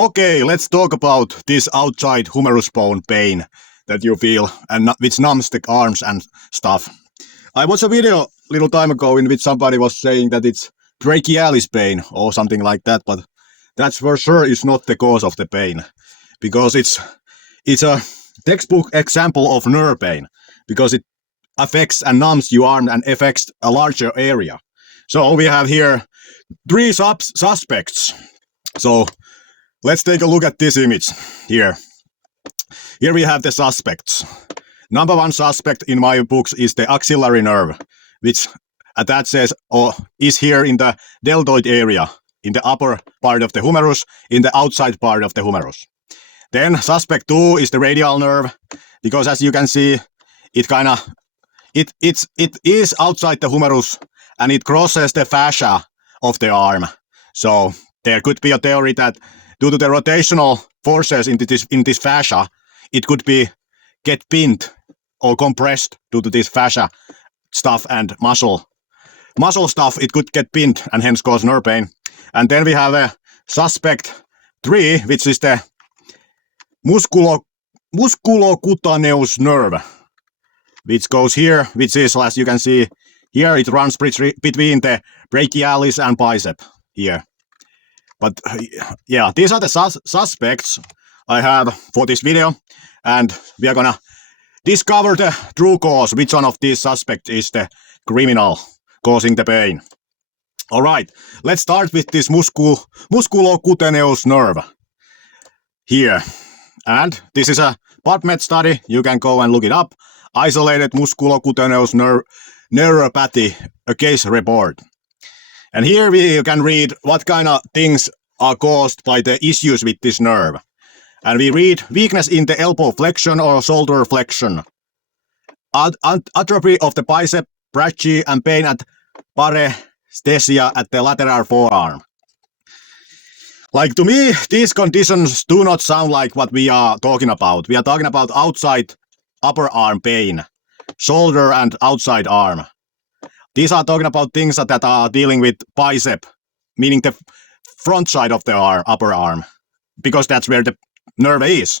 Okay, let's talk about this outside humerus bone pain that you feel and which numbs the arms and stuff. I watched a video a little time ago in which somebody was saying that it's brachialis pain or something like that, but that for sure is not the cause of the pain, because it's a textbook example of nerve pain, because it affects and numbs your arm and affects a larger area. So we have here three suspects. So let's take a look at this image here. Here we have the suspects. Number one suspect in my books is the axillary nerve, which attaches or is here in the deltoid area, in the upper part of the humerus, in the outside part of the humerus. Then suspect 2 is the radial nerve, because as you can see, it is outside the humerus and it crosses the fascia of the arm. So there could be a theory that due to the rotational forces in this fascia, it could get pinned or compressed due to this fascia stuff and muscle stuff. It could get pinned and hence cause nerve pain. And then we have a suspect 3, which is the musculocutaneous nerve, which goes here, which is, as you can see here, it runs between the brachialis and bicep here. But yeah, these are the suspects I have for this video, and we are gonna discover the true cause, which one of these suspects is the criminal causing the pain. All right, let's start with this musculocutaneous nerve here. And this is a PubMed study. You can go and look it up. Isolated musculocutaneous neuropathy, a case report. And here we can read what kind of things are caused by the issues with this nerve. And we read weakness in the elbow flexion or shoulder flexion, atrophy of the bicep brachii, and pain at paresthesia at the lateral forearm. Like, to me, these conditions do not sound like what we are talking about. We are talking about outside upper arm pain, shoulder and outside arm. These are talking about things that are dealing with bicep, meaning the front side of the upper arm, because that's where the nerve is.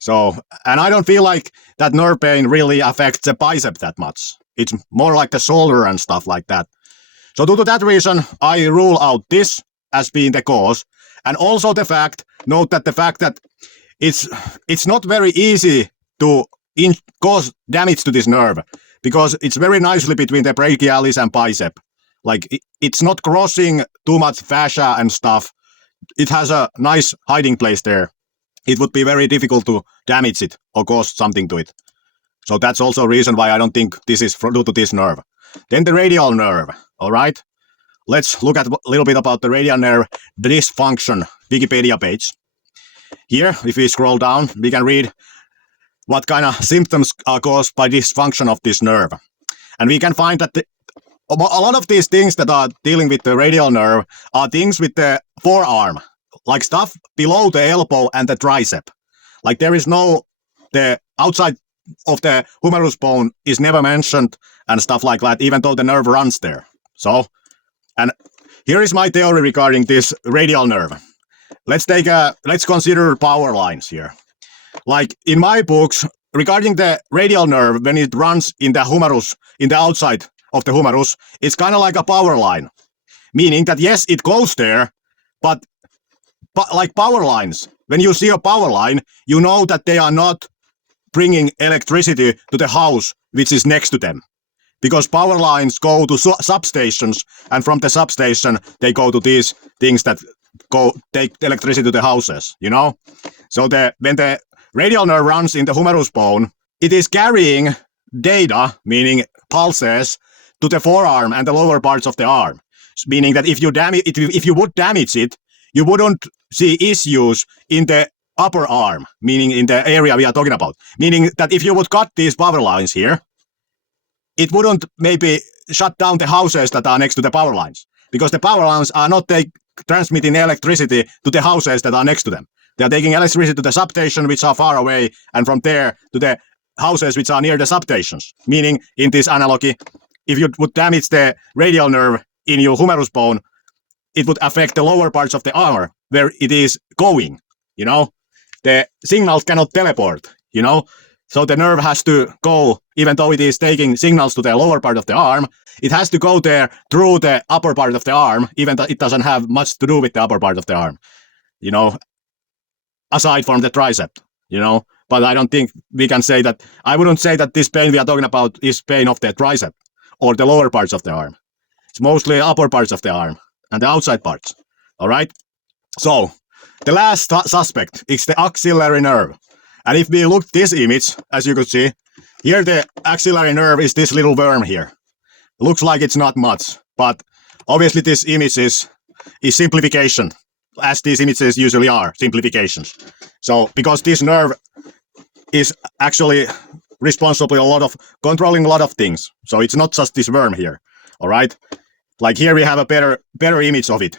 So, and I don't feel like that nerve pain really affects the bicep that much. It's more like the shoulder and stuff like that. So due to that reason, I rule out this as being the cause. And also note that the fact that it's not very easy to cause damage to this nerve, because it's very nicely between the brachialis and bicep. Like, it's not crossing too much fascia and stuff. It has a nice hiding place there. It would be very difficult to damage it or cause something to it. So that's also a reason why I don't think this is due to this nerve. Then the radial nerve, all right? Let's look at a little bit about the radial nerve dysfunction Wikipedia page. Here, if we scroll down, we can read what kind of symptoms are caused by dysfunction of this nerve. And we can find that a lot of these things that are dealing with the radial nerve are things with the forearm, like stuff below the elbow and the tricep. Like, there is the outside of the humerus bone is never mentioned and stuff like that, even though the nerve runs there. So, and here is my theory regarding this radial nerve. Let's consider power lines here. Like, in my books, regarding the radial nerve, when it runs in the humerus, in the outside of the humerus, it's kind of like a power line. Meaning that, yes, it goes there, but like power lines, when you see a power line, you know that they are not bringing electricity to the house which is next to them. Because power lines go to substations, and from the substation, they go to these things that take electricity to the houses, you know? So when the radial nerve runs in the humerus bone, it is carrying data, meaning pulses, to the forearm and the lower parts of the arm. Meaning that if you would damage it, you wouldn't see issues in the upper arm, meaning in the area we are talking about. Meaning that if you would cut these power lines here, it wouldn't maybe shut down the houses that are next to the power lines, because the power lines are not transmitting electricity to the houses that are next to them. They are taking electricity to the substation, which are far away, and from there to the houses which are near the substations. Meaning, in this analogy, if you would damage the radial nerve in your humerus bone, it would affect the lower parts of the arm where it is going. You know, the signals cannot teleport, you know. So the nerve has to go, even though it is taking signals to the lower part of the arm, it has to go there through the upper part of the arm, even though it doesn't have much to do with the upper part of the arm, you know, aside from the tricep, you know. But I don't think we can say that, I wouldn't say that this pain we are talking about is pain of the tricep or the lower parts of the arm. It's mostly upper parts of the arm and the outside parts, all right? So, the last suspect is the axillary nerve. And if we look at this image, as you could see, here the axillary nerve is this little worm here. Looks like it's not much, but obviously this image is simplification, as these images usually are, simplifications. So, because this nerve is actually responsible controlling a lot of things. So it's not just this worm here, all right? Like here we have a better image of it.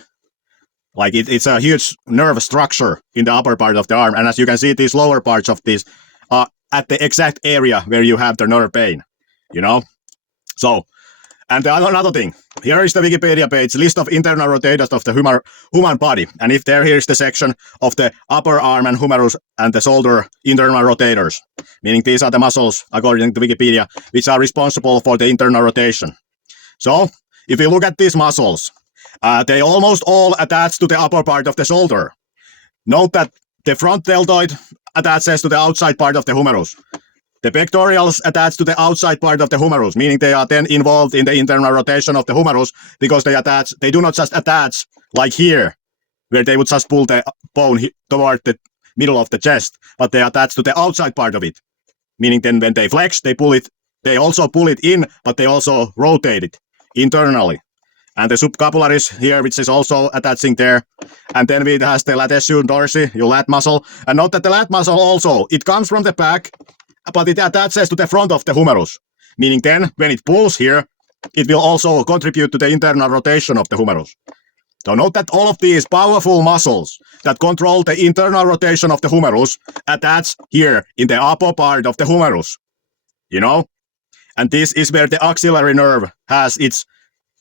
Like it's a huge nerve structure in the upper part of the arm. And as you can see, these lower parts of this are at the exact area where you have the nerve pain, you know? So, and another thing, here is the Wikipedia page, list of internal rotators of the human body. And if here is the section of the upper arm and humerus and the shoulder internal rotators, meaning these are the muscles, according to Wikipedia, which are responsible for the internal rotation. So, if you look at these muscles, they almost all attach to the upper part of the shoulder. Note that the front deltoid attaches to the outside part of the humerus. The pectorals attach to the outside part of the humerus, meaning they are then involved in the internal rotation of the humerus because they do not just attach like here, where they would just pull the bone toward the middle of the chest, but they attach to the outside part of it. Meaning then when they flex, they also pull it in, but they also rotate it internally. And the subscapularis here, which is also attaching there. And then it has the latissimus dorsi, your lat muscle. And note that the lat muscle also, it comes from the back, but it attaches to the front of the humerus. Meaning then, when it pulls here, it will also contribute to the internal rotation of the humerus. So note that all of these powerful muscles that control the internal rotation of the humerus attach here in the upper part of the humerus. You know? And this is where the axillary nerve has its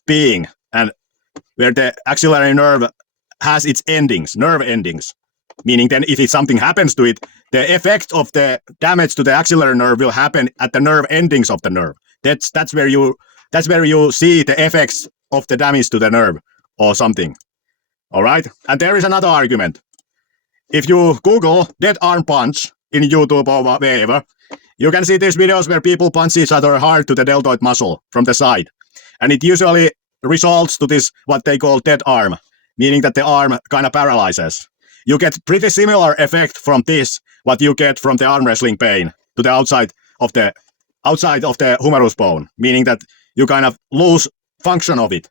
being, and where the axillary nerve has its endings, nerve endings. Meaning then if something happens to it, the effect of the damage to the axillary nerve will happen at the nerve endings of the nerve. That's where you see the effects of the damage to the nerve or something. All right? And there is another argument. If you Google dead arm punch in YouTube or wherever, you can see these videos where people punch each other hard to the deltoid muscle from the side. And it usually results to this, what they call dead arm, meaning that the arm kind of paralyzes. You get pretty similar effect from this, what you get from the arm wrestling pain to the outside of the humerus bone, meaning that you kind of lose function of it.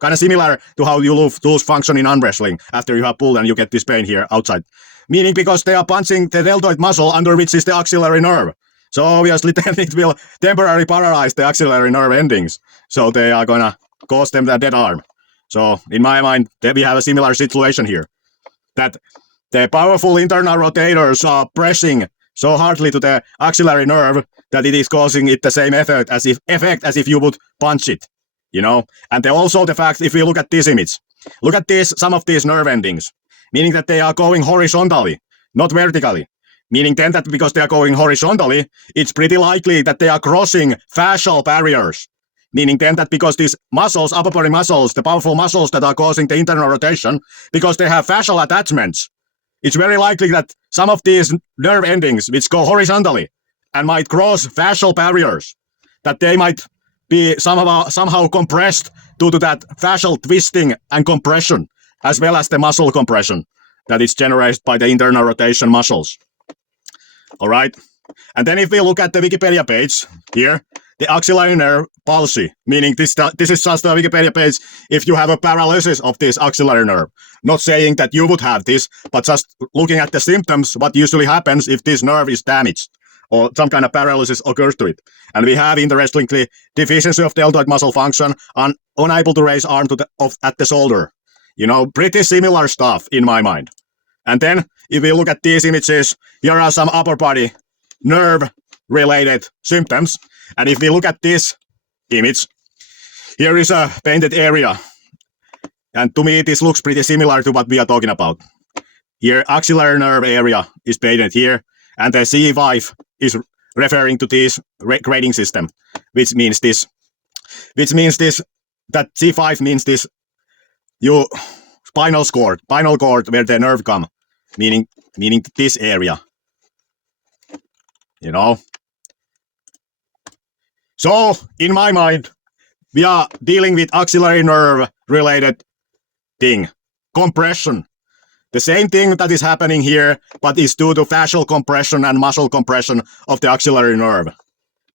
Kind of similar to how you lose function in arm wrestling after you have pulled and you get this pain here outside. Meaning because they are punching the deltoid muscle under which is the axillary nerve. So obviously then it will temporarily paralyze the axillary nerve endings. So they are gonna cause them the dead arm. So in my mind, we have a similar situation here. That the powerful internal rotators are pressing so hardly to the axillary nerve that it is causing it the same effect as if you would punch it. You know? And also the fact, if you look at this image, look at some of these nerve endings, meaning that they are going horizontally, not vertically. Meaning then that because they are going horizontally, it's pretty likely that they are crossing fascial barriers. Meaning then that because these muscles, upper body muscles, the powerful muscles that are causing the internal rotation, because they have fascial attachments, it's very likely that some of these nerve endings which go horizontally and might cross fascial barriers, that they might be somehow compressed due to that fascial twisting and compression, as well as the muscle compression that is generated by the internal rotation muscles. All right. And then if we look at the Wikipedia page here, the axillary nerve palsy, meaning this is just a Wikipedia page if you have a paralysis of this axillary nerve. Not saying that you would have this, but just looking at the symptoms, what usually happens if this nerve is damaged or some kind of paralysis occurs to it. And we have, interestingly, deficiency of deltoid muscle function and unable to raise arm at the shoulder. You know, pretty similar stuff in my mind. And then if we look at these images, here are some upper body nerve-related symptoms. And if we look at this image, here is a painted area. And to me, this looks pretty similar to what we are talking about. Here, axillary nerve area is painted here, and the C5 is referring to this grading system, which means this, that C5 means this, you spinal cord where the nerve come, meaning this area, you know. So, in my mind, we are dealing with axillary nerve related thing, compression. The same thing that is happening here, but is due to fascial compression and muscle compression of the axillary nerve.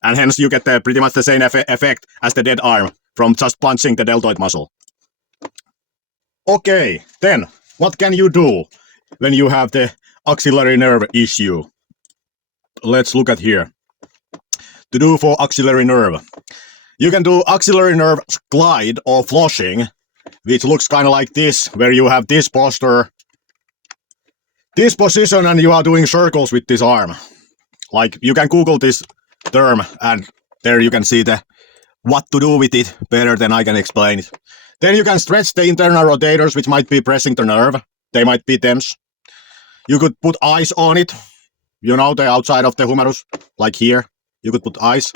And hence you get pretty much the same effect as the dead arm from just punching the deltoid muscle. Okay, then, what can you do when you have the axillary nerve issue? Let's look at here. To do for axillary nerve. You can do axillary nerve glide or flossing, which looks kind of like this, where you have this posture, this position, and you are doing circles with this arm. Like, you can Google this term, and there you can see what to do with it better than I can explain it. Then you can stretch the internal rotators, which might be pressing the nerve. They might be tense. You could put ice on it, you know, the outside of the humerus, like here. You could put ice.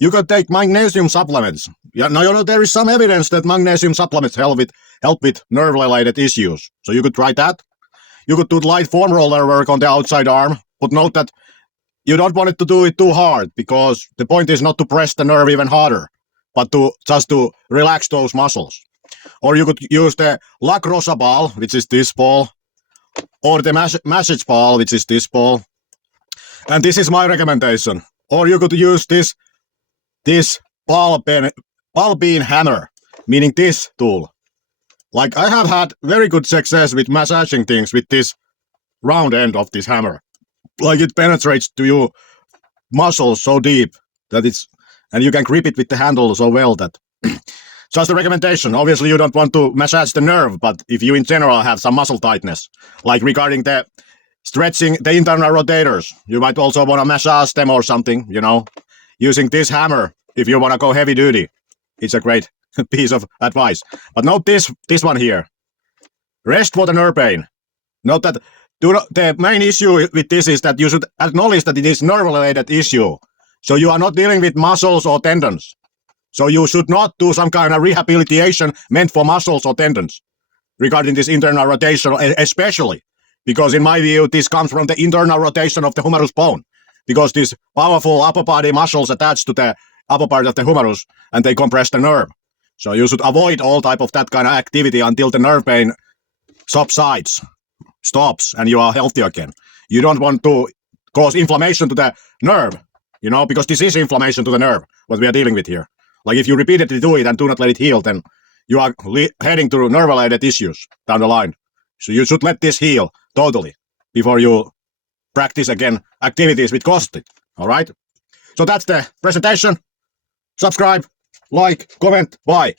You could take magnesium supplements. Yeah, now, you know, there is some evidence that magnesium supplements help with nerve-related issues. So you could try that. You could do light foam roller work on the outside arm, but note that you don't want it to do it too hard, because the point is not to press the nerve even harder, but just to relax those muscles. Or you could use the La Crosse ball, which is this ball, or the massage ball, which is this ball. And this is my recommendation. Or you could use this ball bean hammer, meaning this tool. Like, I have had very good success with massaging things with this round end of this hammer. Like, it penetrates to your muscles so deep that and you can grip it with the handle so well that just a recommendation. Obviously, you don't want to massage the nerve, but if you in general have some muscle tightness, like regarding the stretching the internal rotators, you might also want to massage them or something, you know, using this hammer. If you want to go heavy duty, it's a great piece of advice. But note this one here. Rest for the nerve pain. Note that the main issue with this is that you should acknowledge that it is nerve-related issue. So you are not dealing with muscles or tendons. So you should not do some kind of rehabilitation meant for muscles or tendons regarding this internal rotation, especially because in my view, this comes from the internal rotation of the humerus bone, because these powerful upper body muscles attached to the upper part of the humerus, and they compress the nerve. So you should avoid all type of that kind of activity until the nerve pain subsides, stops, and you are healthy again. You don't want to cause inflammation to the nerve, you know, because this is inflammation to the nerve, what we are dealing with here. Like, if you repeatedly do it and do not let it heal, then you are heading to nerve-related issues down the line. So you should let this heal totally before you practice again activities which cost it. All right? So that's the presentation. Subscribe, like, comment, bye.